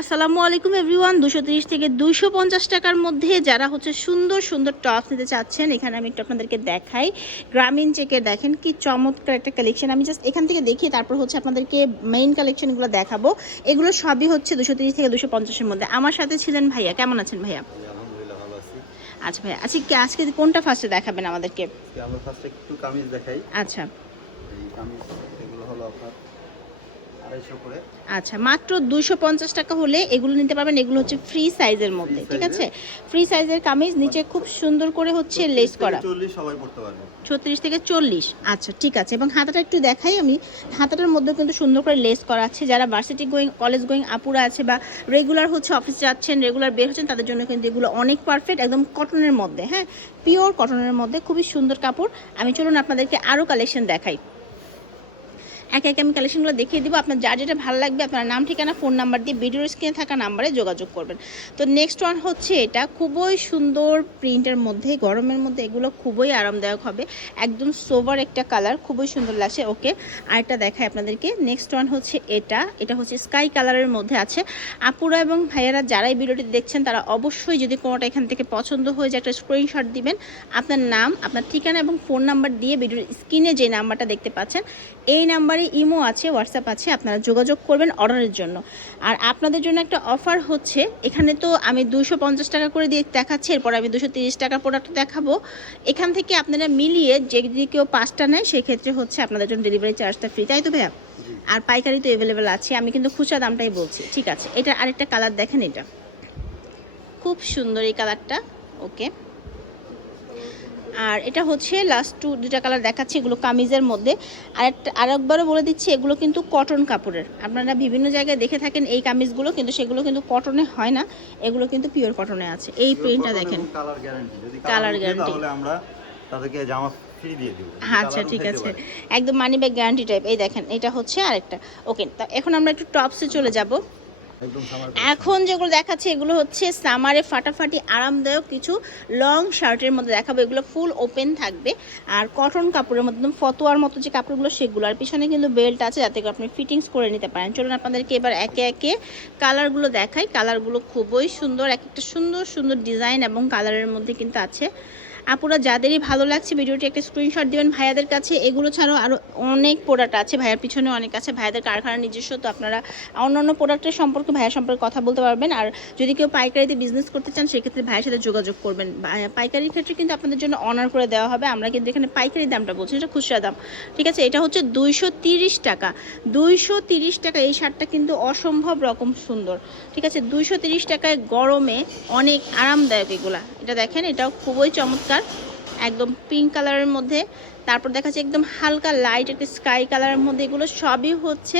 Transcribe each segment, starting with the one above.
আসসালামু আলাইকুম এভরিওয়ান। দুশো তিরিশ থেকে দুশো পঞ্চাশ টাকার মধ্যে যারা হচ্ছে সুন্দর সুন্দর টপস নিতে চাচ্ছেন এখানে আমি একটু আপনাদেরকে দেখাই। গ্রামীণ চেকের দেখেন কি চমৎকার একটা কালেকশন আমি জাস্ট এখান থেকে দেখি তারপর হচ্ছে আপনাদেরকে মেইন কালেকশনগুলো দেখাবো। এগুলো সবই হচ্ছে দুশো তিরিশ থেকে দুশো পঞ্চাশের মধ্যে। আমার সাথে ছিলেন ভাইয়া। কেমন আছেন ভাইয়া? আচ্ছা ভাইয়া আচ্ছা কি আজকে কোনটা ফার্স্টে দেখাবেন আমাদেরকে? আমরা ফার্স্টে একটু কামিজ দেখাই। আচ্ছা। এই কামিজ এগুলো হলো আপনার আড়াইশো করে। আচ্ছা মাত্র দুশো পঞ্চাশ টাকা হলে এগুলো নিতে পারবেন। এগুলো হচ্ছে ফ্রি সাইজের মধ্যে ঠিক আছে? ফ্রি সাইজের কামিজ নিচে খুব সুন্দর করে হচ্ছে লেস করা। চল্লিশ সবাই পড়তে পারবে। ছত্রিশ থেকে চল্লিশ। আচ্ছা ঠিক আছে। এবং হাতাটা একটু দেখাই আমি। হাতাটার মধ্যে কিন্তু সুন্দর করে লেস করা আছে। যারা ভার্সিটি গোয়িং কলেজ গোয়িং আপুরা আছে বা রেগুলার হচ্ছে অফিসে যাচ্ছেন রেগুলার বের হচ্ছেন তাদের জন্য কিন্তু এগুলো অনেক পারফেক্ট একদম কটনের মধ্যে হ্যাঁ? পিওর কটনের মধ্যে খুবই সুন্দর কাপড়। আমি চলুন আপনাদেরকে আরও কালেকশন দেখাই। একে একে আমি কালেকশনগুলো দেখিয়ে দিব। আপনার যার যেটা ভালো লাগবে, আপনার নাম, ঠিকানা ফোন নাম্বার দিয়ে ভিডিওর স্ক্রিনে থাকা নাম্বারে যোগাযোগ করবেন। তো নেক্সট ওয়ান হচ্ছে এটা। খুবই সুন্দর প্রিন্টের মধ্যে, গরমের মধ্যে এগুলো খুবই আরামদায়ক হবে। একদম সোভার একটা কালার খুবই সুন্দর লাগছে। ওকে আর আরেকটা দেখায় আপনাদেরকে। নেক্সট ওয়ান হচ্ছে এটা। এটা হচ্ছে স্কাই কালারের মধ্যে আছে। আপুরা এবং ভাইয়ারা যারাই ভিডিওটি দেখছেন, তারা অবশ্যই যদি কোনোটা এখান থেকে পছন্দ হয়ে যায়, একটা স্ক্রিনশট দিবেন। আপনার নাম, আপনার ঠিকানা এবং ফোন নাম্বার দিয়ে ভিডিওর স্ক্রিনে যে নাম্বারটা দেখতে পাচ্ছেন, এই নাম্বারে ইমো আছে হোয়াটসঅ্যাপ আছে আপনারা যোগাযোগ করবেন অর্ডারের জন্য। আর আপনাদের জন্য একটা অফার হচ্ছে এখানে তো আমি দুশো পঞ্চাশ টাকা করে দিয়ে দেখাচ্ছি এরপর আমি দুশো তিরিশ টাকার প্রোডাক্ট দেখাবো। এখান থেকে আপনারা মিলিয়ে যে যদি কেউ পাঁচটা নেয় সেক্ষেত্রে হচ্ছে আপনাদের জন্য ডেলিভারি চার্জটা ফ্রি তাই তো ভাইয়া? আর পাইকারি তো অ্যাভেলেবেল আছে আমি কিন্তু খুচরা দামটাই বলছি ঠিক আছে। এটা আরেকটা কালার দেখেন এটা। খুব সুন্দর এই কালারটা ওকে আর এটা হচ্ছে লাস্ট টু দুটা কালার দেখাচ্ছি এগুলো কামিজের মধ্যে। আর একটা আরেকবারও বলে দিচ্ছি এগুলো কিন্তু কটন কাপড়ের। আপনারা বিভিন্ন জায়গায় দেখে থাকেন এই কামিজগুলো কিন্তু সেগুলো কিন্তু কটনে হয় না এগুলো কিন্তু পিওর কটনে আছে। এই প্রিন্টটা দেখেন। কালার গ্যারান্টি যদি কালার গ্যারান্টি তাহলে আমরা তাদেরকে জামা ফ্রি দিয়ে দিব। আচ্ছা ঠিক আছে। একদম মানি ব্যাগ গ্যারান্টি টাইপ এই দেখেন এটা হচ্ছে আরেকটা। ওকে তা এখন আমরা একটু টপসে চলে যাব। এখন যেগুলো দেখাচ্ছে, এগুলো হচ্ছে সামারে ফাটাফাটি, আরামদায়ক কিছু লং শার্টের মধ্যে দেখাবো। এগুলো ফুল ওপেন থাকবে। আর কটন কাপড়ের মধ্যে ফতোয়ার মতো যে কাপড়গুলো, সেগুলো। আর পিছনে কিন্তু বেল্ট আছে, যাতে করে আপনি ফিটিংস করে নিতে পারেন। চলুন আপনাদেরকে এবার একে একে কালারগুলো দেখাই। কালারগুলো খুবই সুন্দর, এক একটা সুন্দর সুন্দর ডিজাইন এবং কালারের মধ্যে কিন্তু আছে। আপুরা যাদেরই ভালো লাগছে, ভিডিওটি একটা স্ক্রিনশট দিবেন ভাইয়াদের কাছে। এগুলো ছাড়াও আরও অনেক প্রোডাক্ট আছে। ভাইয়ার পিছনে অনেক আছে। ভাইয়াদের কারখানা নিজস্ব, তো আপনারা অন্যান্য প্রোডাক্টের সম্পর্কে ভাইয়ার সম্পর্কে কথা বলতে পারবেন। আর যদি কেউ পাইকারিতে বিজনেস করতে চান, সেক্ষেত্রে ভাইয়ের সাথে যোগাযোগ করবেন। পাইকারির ক্ষেত্রে কিন্তু আপনাদের জন্য অনার করে দেওয়া হবে। আমরা কিন্তু এখানে পাইকারি দামটা বলছি এটা খুচরা দাম। ঠিক আছে? এটা হচ্ছে দুইশো টাকা। দুইশো টাকা এই শার্টটা কিন্তু অসম্ভব রকম সুন্দর। ঠিক আছে? দুইশো টাকায় গরমে অনেক আরামদায়ক এগুলা। এটা দেখেন, এটাও খুবই চমৎকার। একদম পিঙ্ক কালারের মধ্যে। তারপর দেখা যাচ্ছে একদম হালকা লাইট একটা স্কাই কালারের মধ্যে। এগুলো সবই হচ্ছে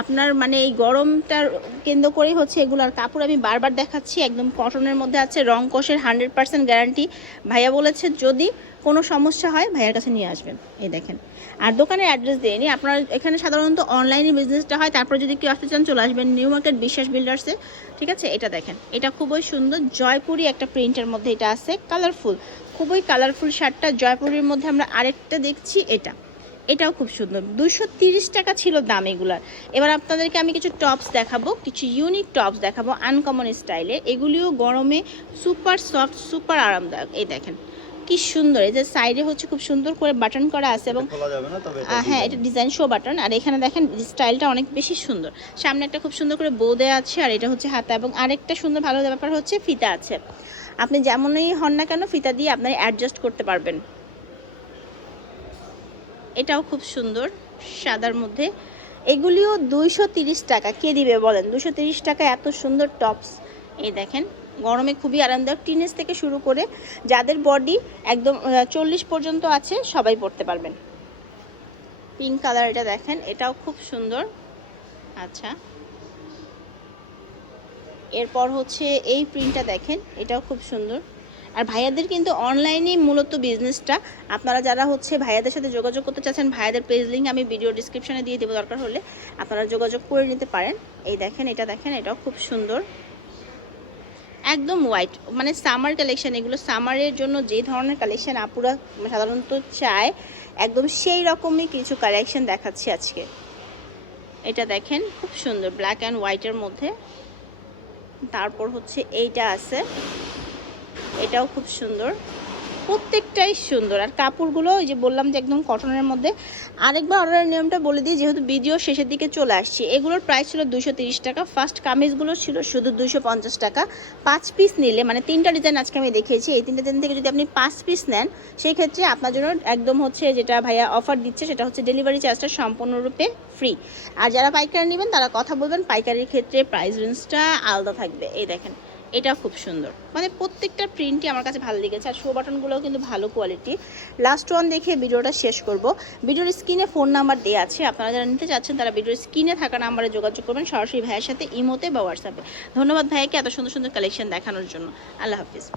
আপনার মানে এই গরমটার কেন্দ্র করেই হচ্ছে এগুলোর কাপড় আমি বারবার দেখাচ্ছি, একদম কটনের মধ্যে আছে, রং কষের হান্ড্রেড পার্সেন্ট গ্যারান্টি ভাইয়া বলেছে, যদি কোনো সমস্যা হয়, ভাইয়ার কাছে নিয়ে আসবেন। এই দেখেন। আর দোকানের অ্যাড্রেস দিয়ে নিই আপনার এখানে সাধারণত অনলাইনে বিজনেসটা হয়। তারপর যদি কেউ আসতে চান, চলে আসবেন নিউ মার্কেট বিশ্বাস বিল্ডার্সে ঠিক আছে? এটা দেখেন। এটা খুবই সুন্দর, জয়পুরি একটা প্রিন্টের মধ্যে এটা আছে কালারফুল খুবই কালারফুল শার্টটা জয়পুরের মধ্যে আমরা আরেকটা দেখছি এটা। এটাও খুব সুন্দর। দুশো তিরিশ টাকা ছিল দাম এগুলার। এবার আপনাদেরকে আমি কিছু টপস দেখাবো কিছু ইউনিক টপস দেখাবো আনকমন স্টাইলে এগুলিও গরমে সুপার সফট সুপার আরামদায়ক। এই দেখেন কি সুন্দর। এই যে সাইডে হচ্ছে খুব সুন্দর করে বাটন করা আছে এবং হ্যাঁ এটা ডিজাইন শো বাটন আর এখানে দেখেন স্টাইলটা অনেক বেশি সুন্দর। সামনে একটা খুব সুন্দর করে বৌ দেওয়া আছে আর এটা হচ্ছে হাতা এবং আরেকটা সুন্দর ভালো ব্যাপার হচ্ছে ফিতা আছে। আপনি যেমনই হন না কেন ফিতা দিয়ে আপনার অ্যাডজাস্ট করতে পারবেন। এটাও খুব সুন্দর, সাদার মধ্যে। এগুলিও দুইশো টাকা। কে দিবে বলেন? দুশো টাকা এত সুন্দর টপস এই দেখেন, গরমে খুবই আরামদায়ক। টিনেজ থেকে শুরু করে যাদের বডি একদম চল্লিশ পর্যন্ত আছে, সবাই পড়তে পারবেন। পিঙ্ক কালার এটা দেখেন, এটাও খুব সুন্দর। আচ্ছা। এরপর হচ্ছে এই প্রিন্টটা দেখেন, এটাও খুব সুন্দর। আর ভাইয়াদের কিন্তু অনলাইনে মূলত বিজনেসটা আপনারা যারা হচ্ছে ভাইয়াদের সাথে যোগাযোগ করতে চাচ্ছেন, ভাইয়াদের পেজ লিঙ্ক আমি ভিডিও ডিসক্রিপশানে দিয়ে দেবো দরকার হলে, আপনারা যোগাযোগ করে নিতে পারেন। এই দেখেন, এটা দেখেন, এটাও খুব সুন্দর। একদম হোয়াইট মানে সামার কালেকশান এগুলো সামারের জন্য যে ধরনের কালেকশন আপুরা সাধারণত চায়, একদম সেই রকমই কিছু কালেকশান দেখাচ্ছি আজকে। এটা দেখেন, খুব সুন্দর ব্ল্যাক অ্যান্ড হোয়াইটের মধ্যে। তারপর হচ্ছে এইটা আছে। এটাও খুব সুন্দর। প্রত্যেকটাই সুন্দর। আর কাপড়গুলো ওই যে বললাম যে একদম কটনের মধ্যে। আরেকবার অর্ডারের নিয়মটা বলে দিই, যেহেতু ভিডিও শেষের দিকে চলে আসছি। এগুলোর প্রাইস ছিল দুশো টাকা। ফার্স্ট কামিজগুলো ছিল শুধু দুশো টাকা। পাঁচ পিস নিলে মানে তিনটা ডিজাইন আজকে আমি দেখিয়েছি। এই তিনটা ডিজাইন থেকে যদি আপনি পাঁচ পিস নেন সেই ক্ষেত্রে আপনার জন্য একদম হচ্ছে যেটা ভাইয়া অফার দিচ্ছে, সেটা হচ্ছে ডেলিভারি চার্জটা সম্পূর্ণরূপে ফ্রি আর যারা পাইকারি নেবেন, তারা কথা বলবেন। পাইকারির ক্ষেত্রে প্রাইস রেঞ্জটা আলাদা থাকবে। এই দেখেন। এটা খুব সুন্দর। মানে প্রত্যেকটা প্রিন্টই আমার কাছে ভালো লেগেছে আর শো বাটনগুলোও কিন্তু ভালো কোয়ালিটি লাস্ট ওয়ান দেখে ভিডিওটা শেষ করব। ভিডিওর স্ক্রিনে ফোন নাম্বার দেওয়া আছে। আপনারা যারা নিতে চাচ্ছেন, তারা ভিডিওর স্ক্রিনে থাকা নাম্বারে যোগাযোগ করবেন, সরাসরি ভাইয়ের সাথে, ইমোতে বা হোয়াটসঅ্যাপে ধন্যবাদ ভাইয়াকে এত সুন্দর সুন্দর কালেকশন দেখানোর জন্য। আল্লাহ হাফিজ।